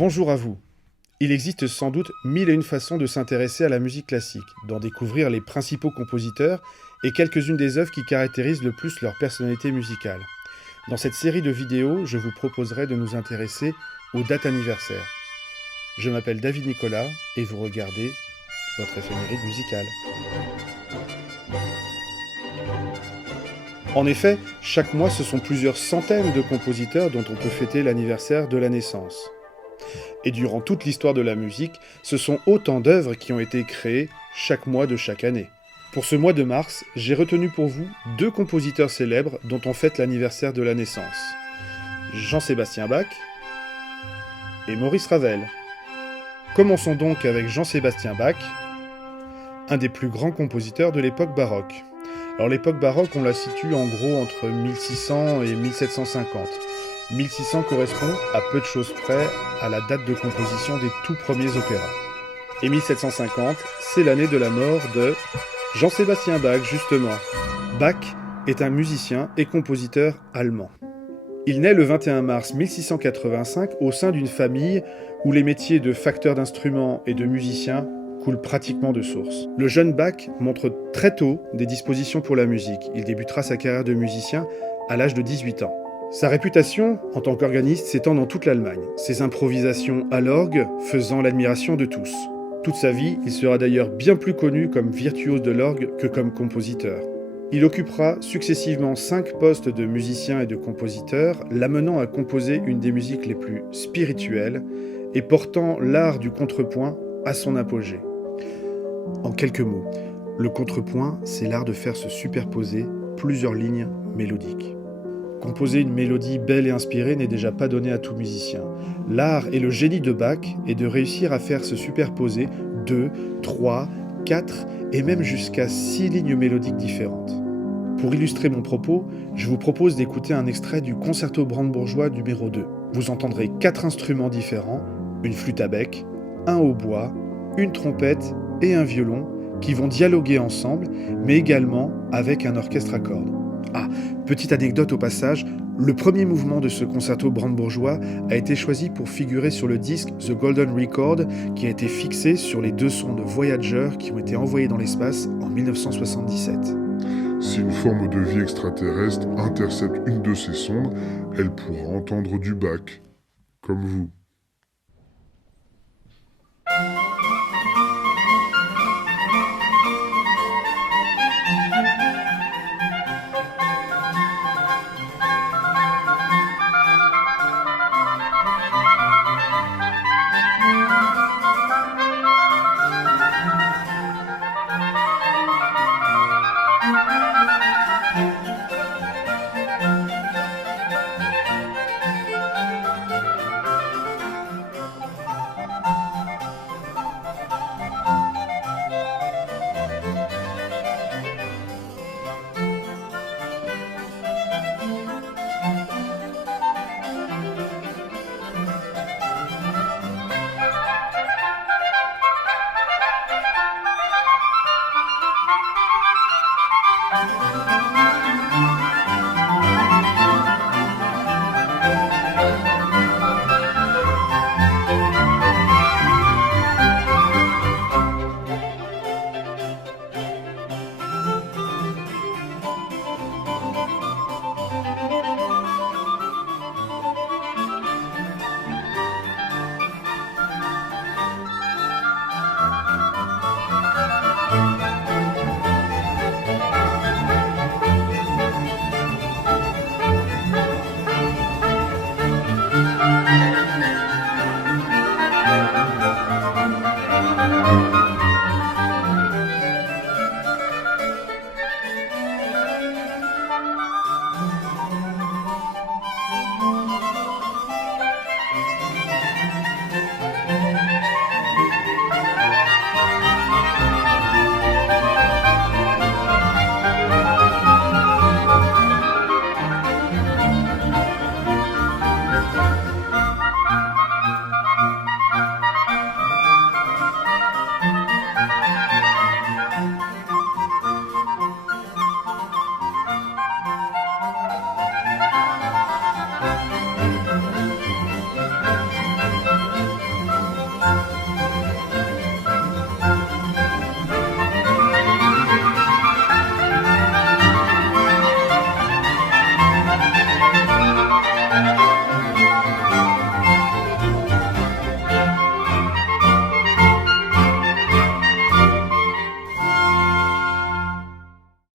Bonjour à vous. Il existe sans doute mille et une façons de s'intéresser à la musique classique, d'en découvrir les principaux compositeurs et quelques-unes des œuvres qui caractérisent le plus leur personnalité musicale. Dans cette série de vidéos, je vous proposerai de nous intéresser aux dates anniversaires. Je m'appelle David Nicolas et vous regardez votre éphéméride musicale. En effet, chaque mois, ce sont plusieurs centaines de compositeurs dont on peut fêter l'anniversaire de la naissance. Et durant toute l'histoire de la musique, ce sont autant d'œuvres qui ont été créées chaque mois de chaque année. Pour ce mois de mars, j'ai retenu pour vous deux compositeurs célèbres dont on fête l'anniversaire de la naissance. Jean-Sébastien Bach et Maurice Ravel. Commençons donc avec Jean-Sébastien Bach, un des plus grands compositeurs de l'époque baroque. Alors l'époque baroque, on la situe en gros entre 1600 et 1750. 1600 correspond à peu de choses près à la date de composition des tout premiers opéras. Et 1750, c'est l'année de la mort de Jean-Sébastien Bach, justement. Bach est un musicien et compositeur allemand. Il naît le 21 mars 1685 au sein d'une famille où les métiers de facteur d'instruments et de musicien coulent pratiquement de source. Le jeune Bach montre très tôt des dispositions pour la musique. Il débutera sa carrière de musicien à l'âge de 18 ans. Sa réputation en tant qu'organiste s'étend dans toute l'Allemagne, ses improvisations à l'orgue faisant l'admiration de tous. Toute sa vie, il sera d'ailleurs bien plus connu comme virtuose de l'orgue que comme compositeur. Il occupera successivement 5 postes de musicien et de compositeur, l'amenant à composer une des musiques les plus spirituelles et portant l'art du contrepoint à son apogée. En quelques mots, le contrepoint, c'est l'art de faire se superposer plusieurs lignes mélodiques. Composer une mélodie belle et inspirée n'est déjà pas donné à tout musicien. L'art et le génie de Bach est de réussir à faire se superposer 2, 3, 4 et même jusqu'à 6 lignes mélodiques différentes. Pour illustrer mon propos, je vous propose d'écouter un extrait du Concerto brandebourgeois numéro 2. Vous entendrez 4 instruments différents, une flûte à bec, un hautbois, une trompette et un violon qui vont dialoguer ensemble, mais également avec un orchestre à cordes. Ah, petite anecdote au passage, le premier mouvement de ce concerto brandebourgeois a été choisi pour figurer sur le disque The Golden Record qui a été fixé sur les 2 sondes Voyager qui ont été envoyés dans l'espace en 1977. Si une forme de vie extraterrestre intercepte une de ces sondes, elle pourra entendre du Bach, comme vous.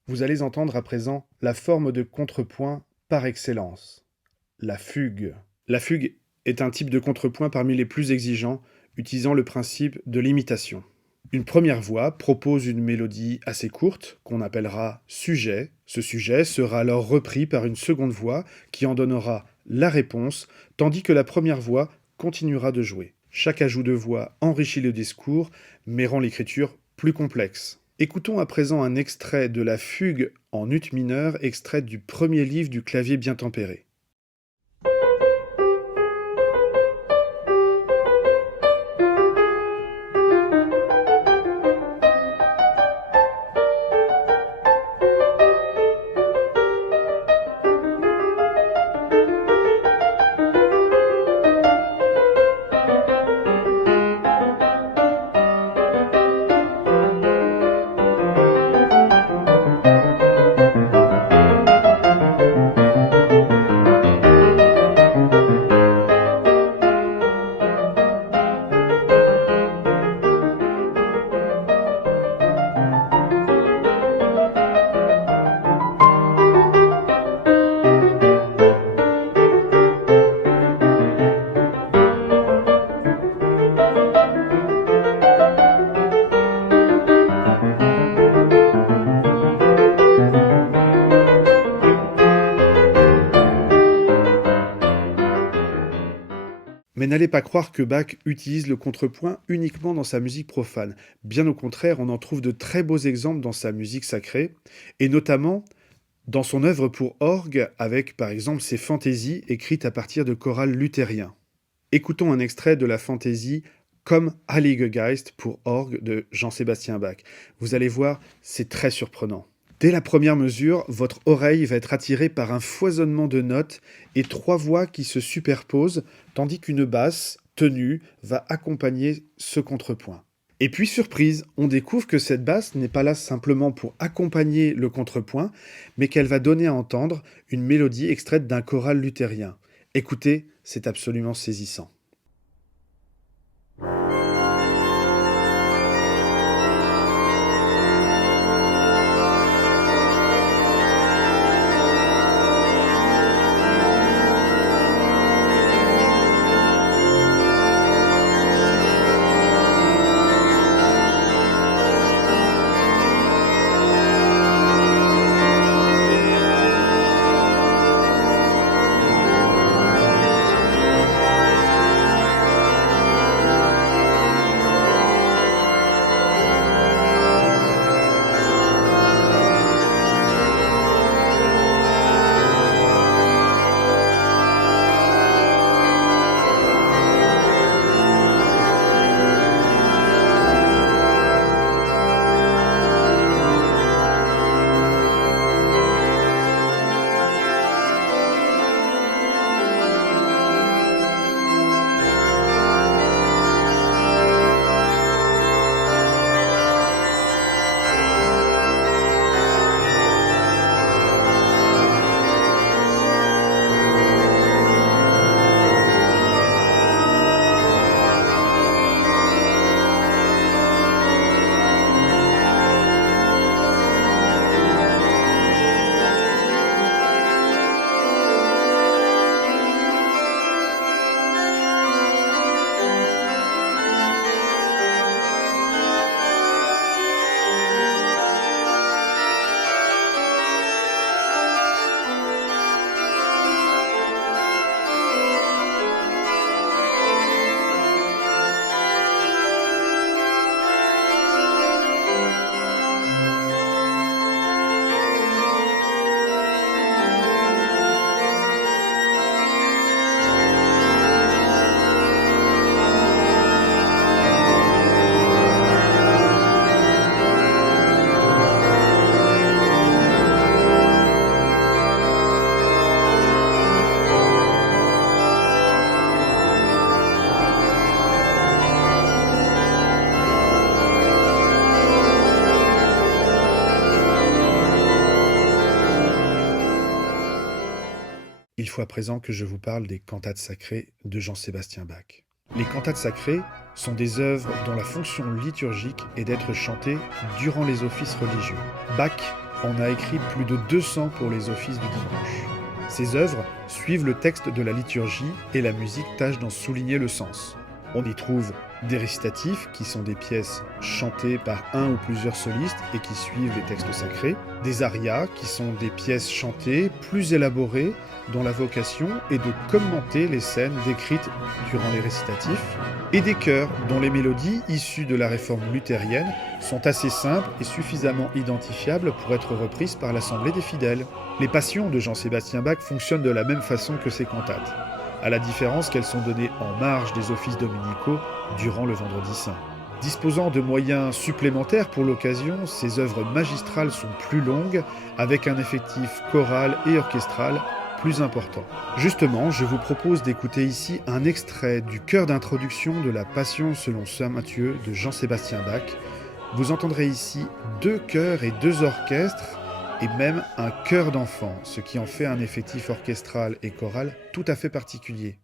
Vous allez entendre à présent la forme de contrepoint par excellence, la fugue. La fugue est un type de contrepoint parmi les plus exigeants, utilisant le principe de l'imitation. Une première voix propose une mélodie assez courte, qu'on appellera sujet. Ce sujet sera alors repris par une seconde voix qui en donnera la réponse, tandis que la première voix continuera de jouer. Chaque ajout de voix enrichit le discours, mais rend l'écriture plus complexe. Écoutons à présent un extrait de la fugue en ut mineur, extrait du premier livre du clavier bien tempéré. Mais n'allez pas croire que Bach utilise le contrepoint uniquement dans sa musique profane. Bien au contraire, on en trouve de très beaux exemples dans sa musique sacrée, et notamment dans son œuvre pour orgue, avec par exemple ses fantaisies écrites à partir de chorales luthériens. Écoutons un extrait de la fantaisie Comme Heilige Geist pour orgue de Jean-Sébastien Bach. Vous allez voir, c'est très surprenant. Dès la première mesure, votre oreille va être attirée par un foisonnement de notes et 3 voix qui se superposent, tandis qu'une basse, tenue, va accompagner ce contrepoint. Et puis, surprise, on découvre que cette basse n'est pas là simplement pour accompagner le contrepoint, mais qu'elle va donner à entendre une mélodie extraite d'un choral luthérien. Écoutez, c'est absolument saisissant. faut à présent que je vous parle des cantates sacrées de Jean-Sébastien Bach. Les cantates sacrées sont des œuvres dont la fonction liturgique est d'être chantées durant les offices religieux. Bach en a écrit plus de 200 pour les offices du dimanche. Ces œuvres suivent le texte de la liturgie et la musique tâche d'en souligner le sens. On y trouve des récitatifs, qui sont des pièces chantées par un ou plusieurs solistes et qui suivent les textes sacrés, des arias, qui sont des pièces chantées plus élaborées, dont la vocation est de commenter les scènes décrites durant les récitatifs, et des chœurs, dont les mélodies, issues de la réforme luthérienne, sont assez simples et suffisamment identifiables pour être reprises par l'assemblée des fidèles. Les passions de Jean-Sébastien Bach fonctionnent de la même façon que ces cantates, à la différence qu'elles sont données en marge des offices dominicaux durant le Vendredi Saint. Disposant de moyens supplémentaires pour l'occasion, ces œuvres magistrales sont plus longues, avec un effectif choral et orchestral plus important. Justement, je vous propose d'écouter ici un extrait du chœur d'introduction de la Passion selon saint Matthieu de Jean-Sébastien Bach. Vous entendrez ici 2 chœurs et 2 orchestres, et même un chœur d'enfants, ce qui en fait un effectif orchestral et choral tout à fait particulier.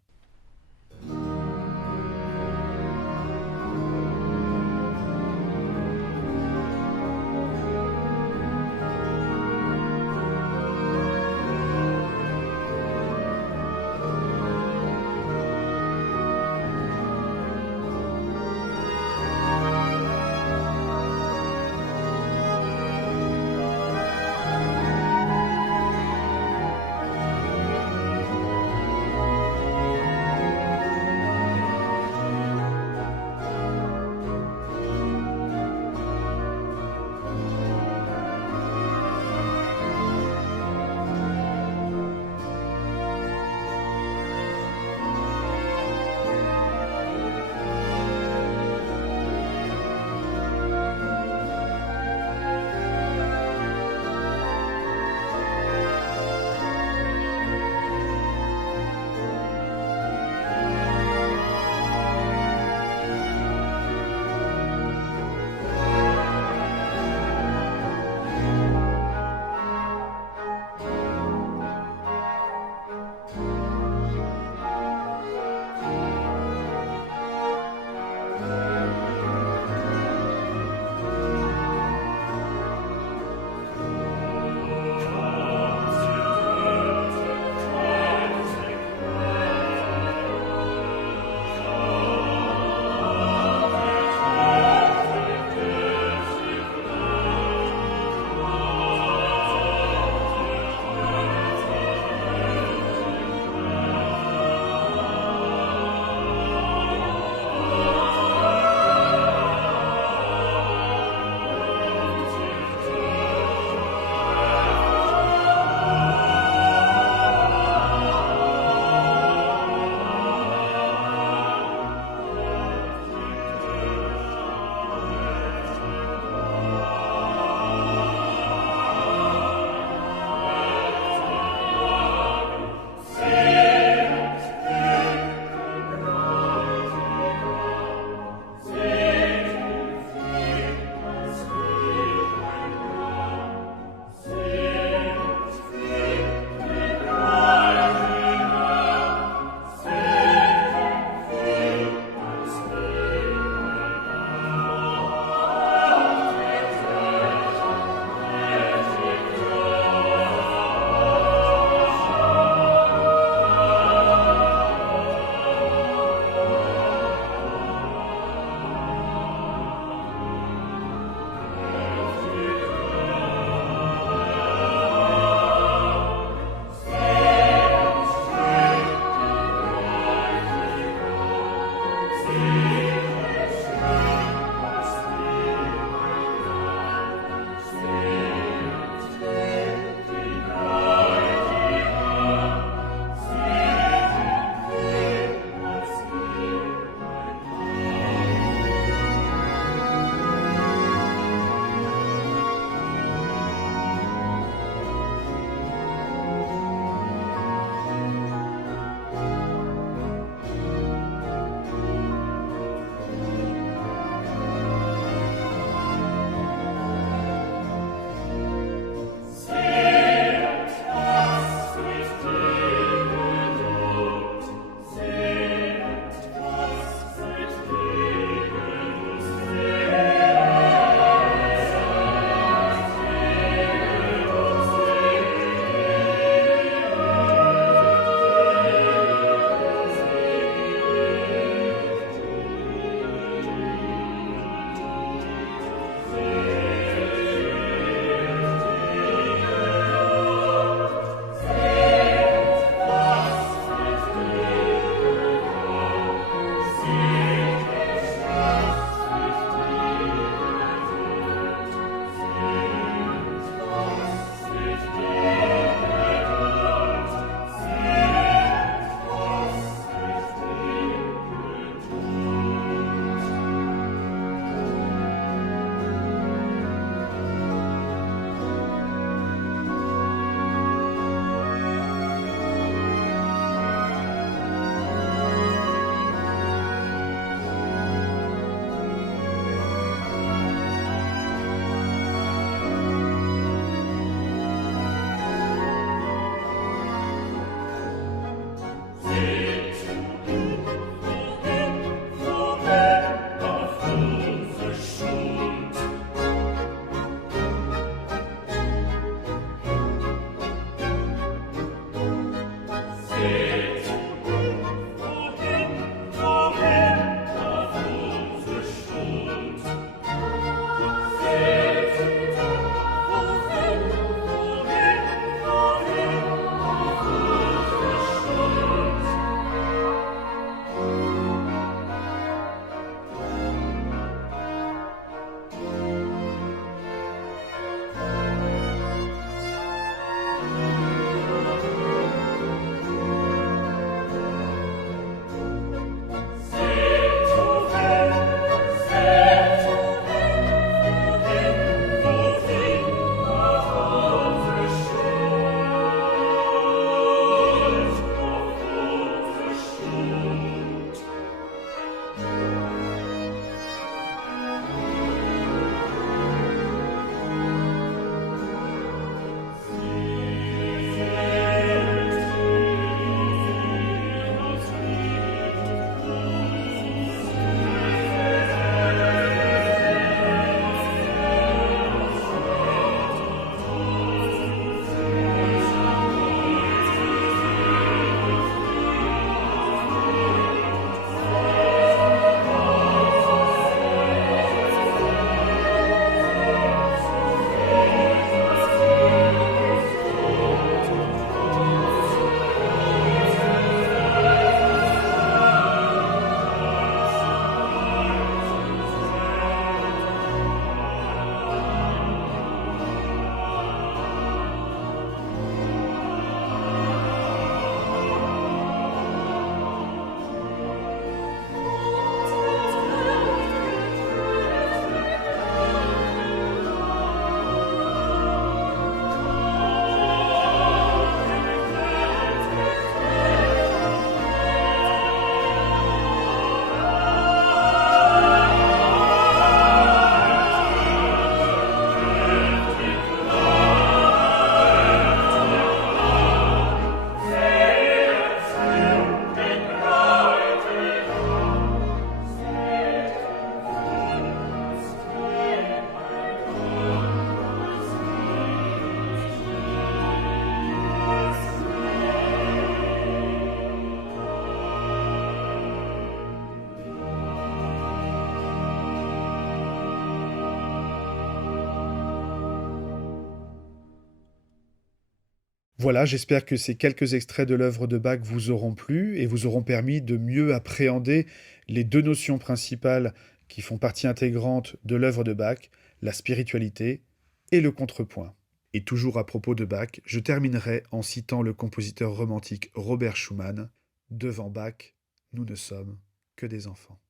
Voilà, j'espère que ces quelques extraits de l'œuvre de Bach vous auront plu et vous auront permis de mieux appréhender les deux notions principales qui font partie intégrante de l'œuvre de Bach, la spiritualité et le contrepoint. Et toujours à propos de Bach, je terminerai en citant le compositeur romantique Robert Schumann. Devant Bach, nous ne sommes que des enfants.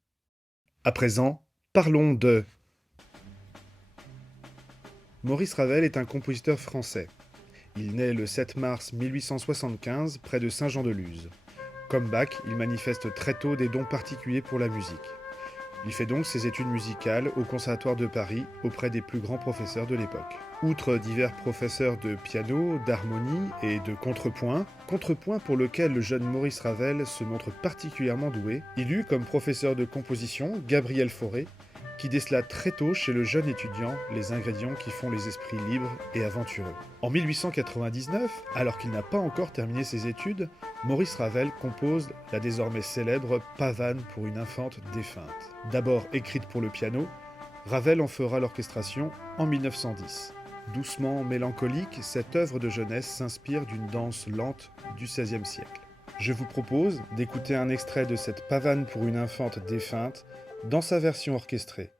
À présent, parlons de... Maurice Ravel est un compositeur français. Il naît le 7 mars 1875 près de Saint-Jean-de-Luz. Comme Bach, il manifeste très tôt des dons particuliers pour la musique. Il fait donc ses études musicales au Conservatoire de Paris auprès des plus grands professeurs de l'époque. Outre divers professeurs de piano, d'harmonie et de contrepoint pour lequel le jeune Maurice Ravel se montre particulièrement doué, il eut comme professeur de composition Gabriel Fauré, qui décela très tôt chez le jeune étudiant les ingrédients qui font les esprits libres et aventureux. En 1899, alors qu'il n'a pas encore terminé ses études, Maurice Ravel compose la désormais célèbre Pavane pour une infante défunte. D'abord écrite pour le piano, Ravel en fera l'orchestration en 1910. Doucement mélancolique, cette œuvre de jeunesse s'inspire d'une danse lente du XVIe siècle. Je vous propose d'écouter un extrait de cette Pavane pour une infante défunte dans sa version orchestrée.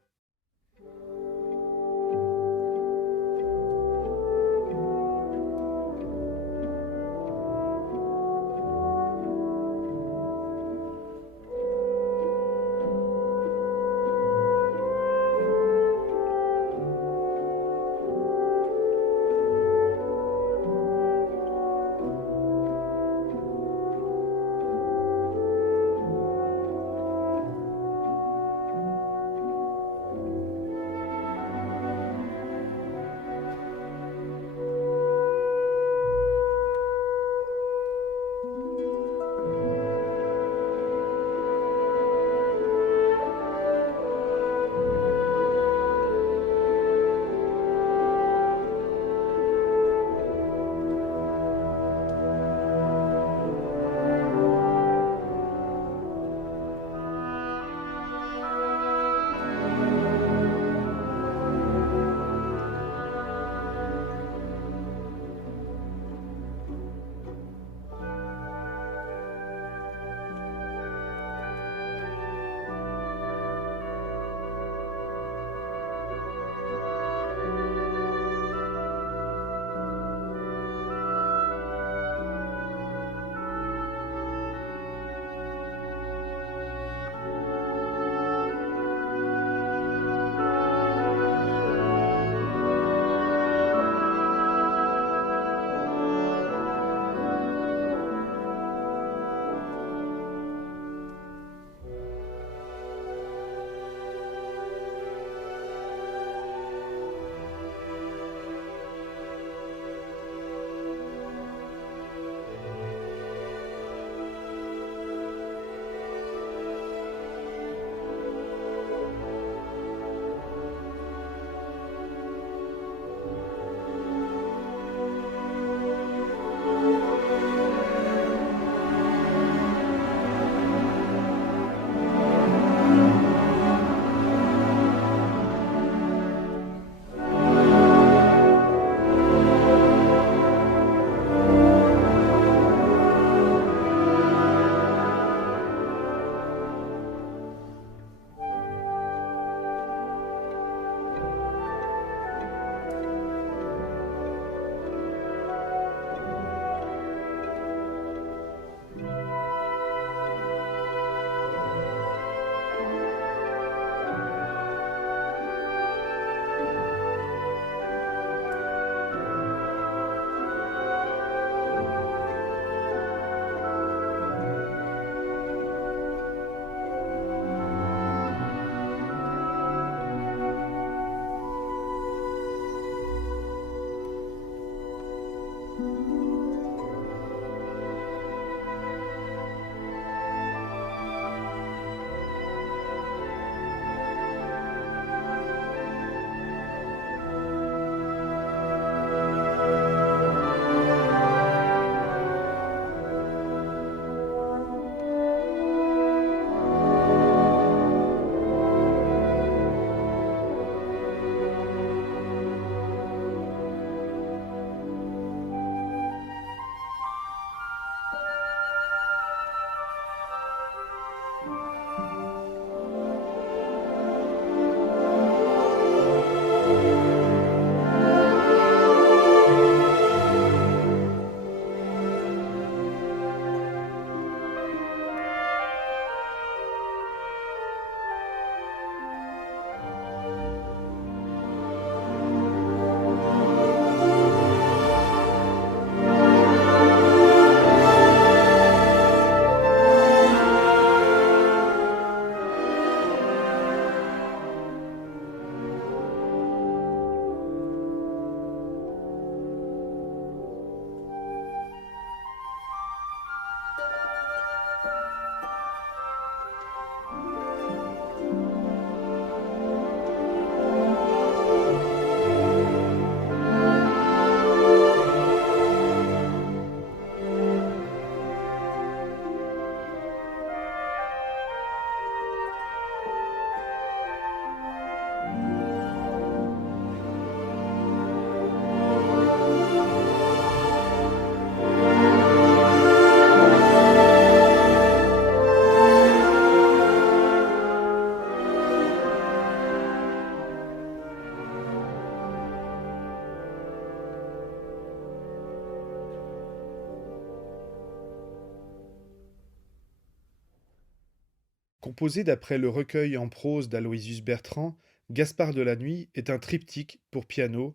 Composé d'après le recueil en prose d'Aloysius Bertrand, Gaspard de la Nuit est un triptyque pour piano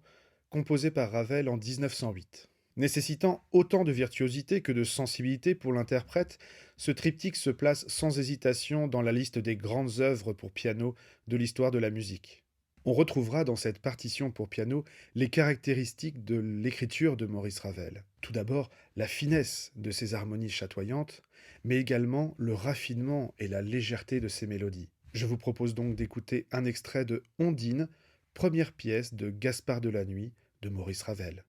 composé par Ravel en 1908. Nécessitant autant de virtuosité que de sensibilité pour l'interprète, ce triptyque se place sans hésitation dans la liste des grandes œuvres pour piano de l'histoire de la musique. On retrouvera dans cette partition pour piano les caractéristiques de l'écriture de Maurice Ravel. Tout d'abord, la finesse de ses harmonies chatoyantes, mais également le raffinement et la légèreté de ses mélodies. Je vous propose donc d'écouter un extrait de Ondine, première pièce de Gaspard de la Nuit de Maurice Ravel.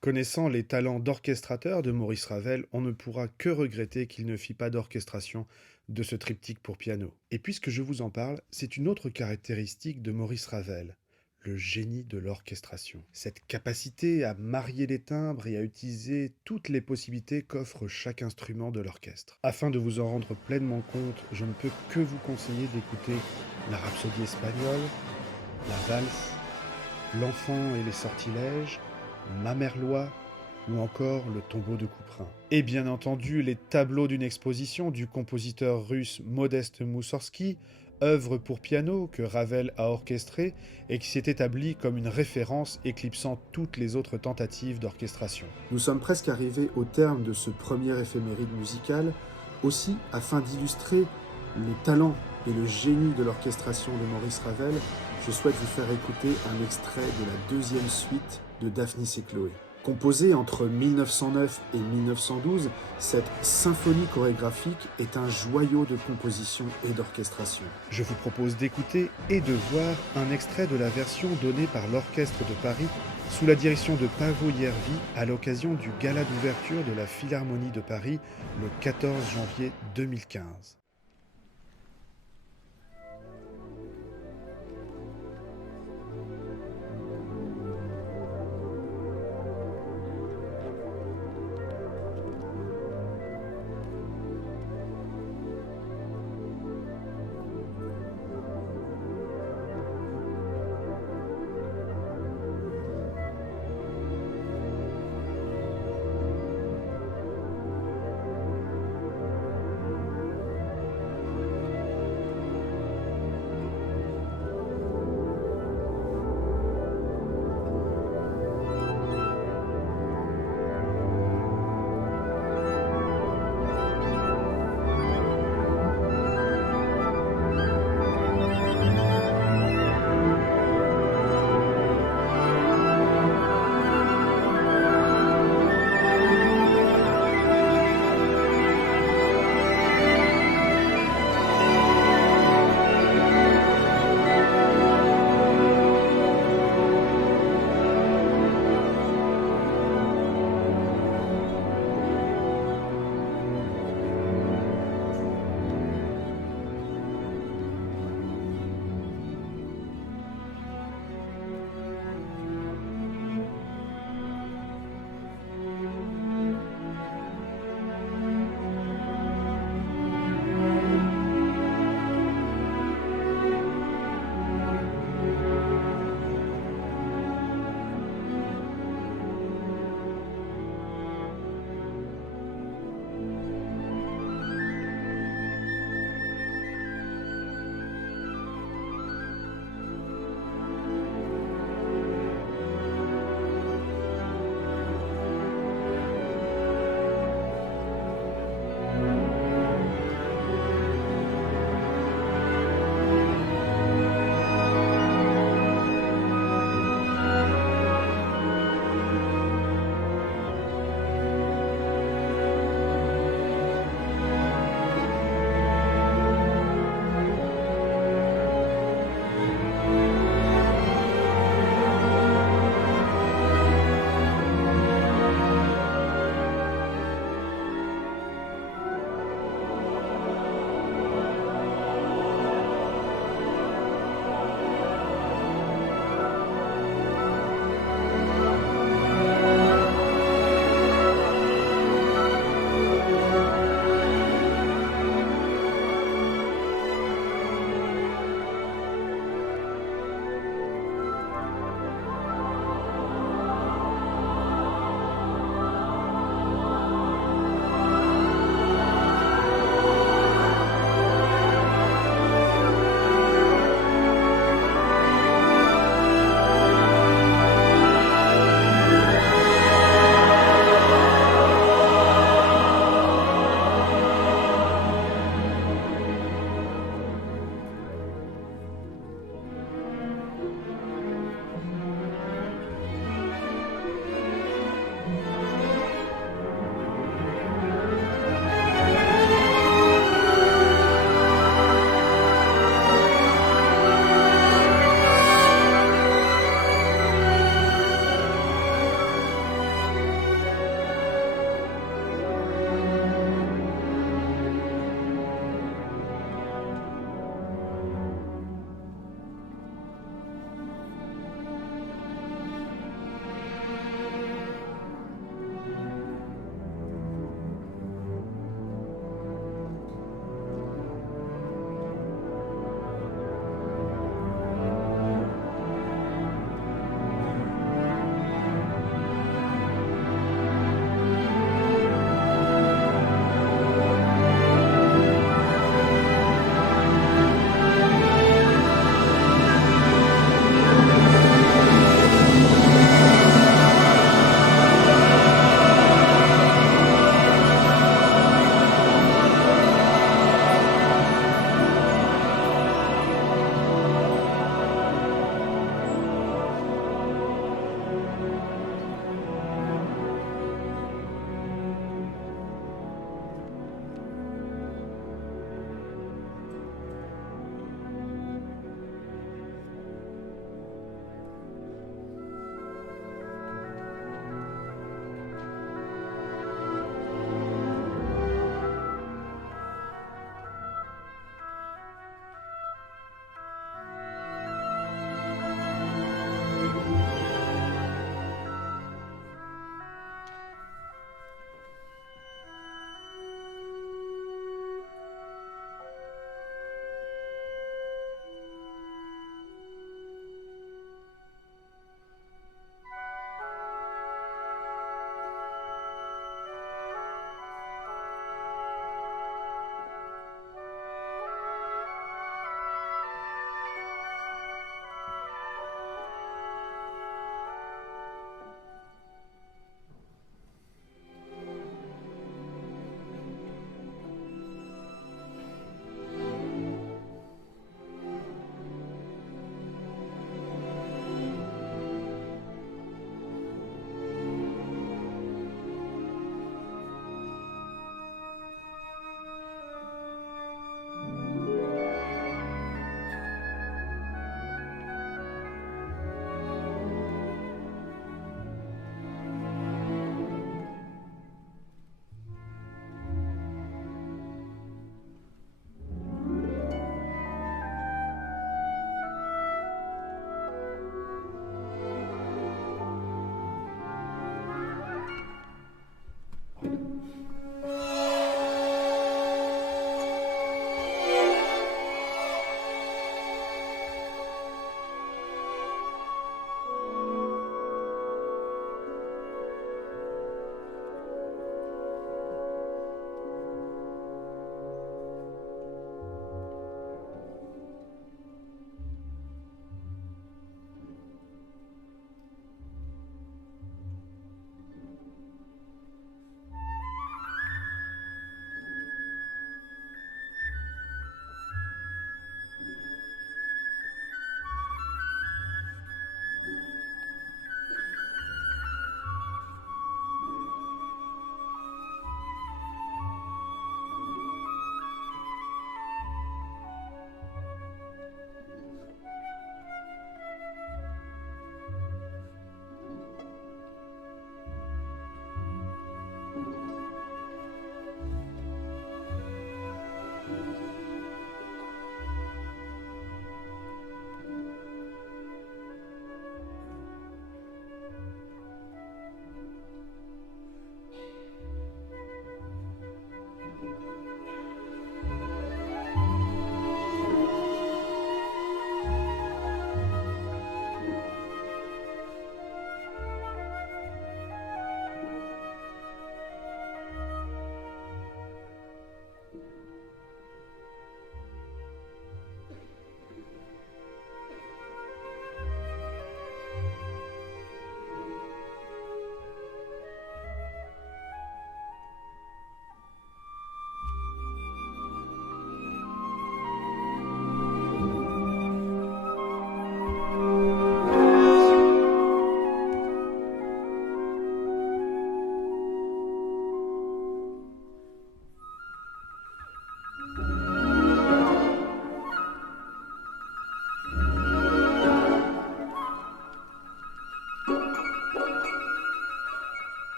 Connaissant les talents d'orchestrateur de Maurice Ravel, on ne pourra que regretter qu'il ne fit pas d'orchestration de ce triptyque pour piano. Et puisque je vous en parle, c'est une autre caractéristique de Maurice Ravel, le génie de l'orchestration. Cette capacité à marier les timbres et à utiliser toutes les possibilités qu'offre chaque instrument de l'orchestre. Afin de vous en rendre pleinement compte, je ne peux que vous conseiller d'écouter la Rhapsodie espagnole, la valse, l'Enfant et les sortilèges, Mamerlois ou encore le tombeau de Couperin. Et bien entendu, les tableaux d'une exposition du compositeur russe Modeste Moussorgsky, œuvre pour piano que Ravel a orchestrée et qui s'est établie comme une référence éclipsant toutes les autres tentatives d'orchestration. Nous sommes presque arrivés au terme de ce premier éphéméride musical, aussi afin d'illustrer le talent et le génie de l'orchestration de Maurice Ravel, je souhaite vous faire écouter un extrait de la deuxième suite de Daphnis et Chloé. Composée entre 1909 et 1912, cette symphonie chorégraphique est un joyau de composition et d'orchestration. Je vous propose d'écouter et de voir un extrait de la version donnée par l'Orchestre de Paris sous la direction de Paavo Järvi à l'occasion du gala d'ouverture de la Philharmonie de Paris le 14 janvier 2015.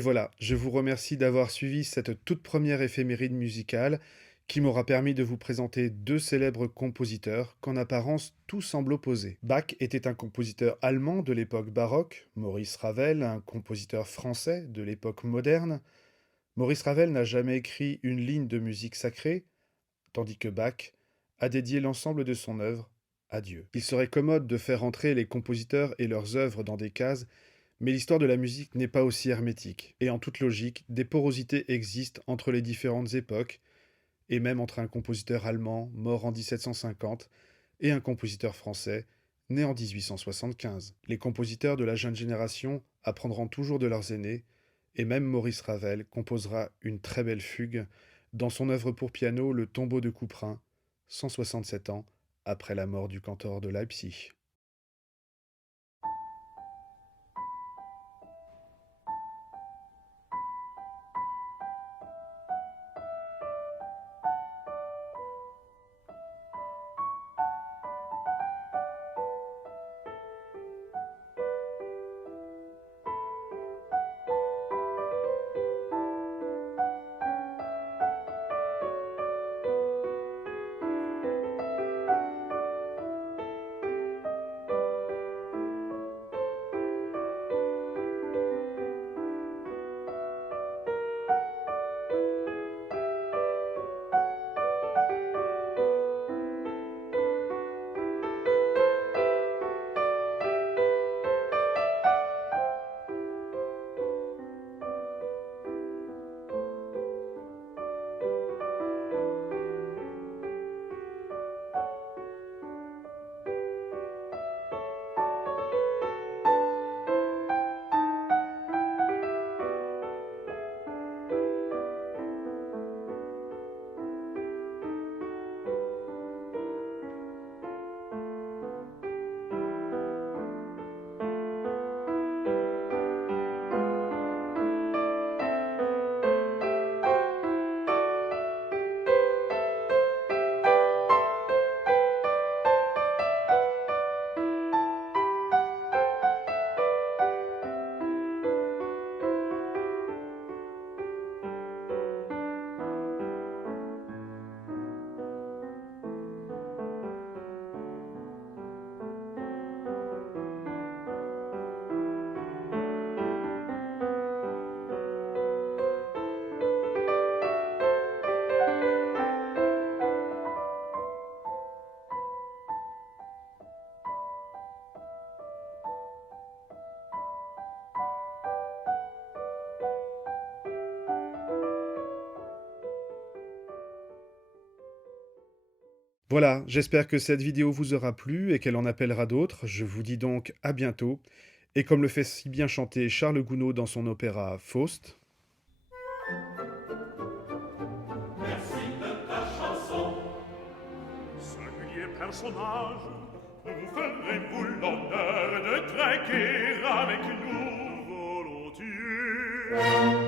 Et voilà, je vous remercie d'avoir suivi cette toute première éphéméride musicale qui m'aura permis de vous présenter deux célèbres compositeurs qu'en apparence tout semble opposer. Bach était un compositeur allemand de l'époque baroque, Maurice Ravel un compositeur français de l'époque moderne. Maurice Ravel n'a jamais écrit une ligne de musique sacrée, tandis que Bach a dédié l'ensemble de son œuvre à Dieu. Il serait commode de faire entrer les compositeurs et leurs œuvres dans des cases, mais l'histoire de la musique n'est pas aussi hermétique. Et en toute logique, des porosités existent entre les différentes époques, et même entre un compositeur allemand mort en 1750 et un compositeur français né en 1875. Les compositeurs de la jeune génération apprendront toujours de leurs aînés, et même Maurice Ravel composera une très belle fugue dans son œuvre pour piano Le tombeau de Couperin, 167 ans après la mort du cantor de Leipzig. Voilà, j'espère que cette vidéo vous aura plu et qu'elle en appellera d'autres. Je vous dis donc à bientôt. Et comme le fait si bien chanter Charles Gounod dans son opéra Faust. Merci de ta chanson. Singulier personnage, nous ferez-vous l'honneur de trinquer avec nous volontiers.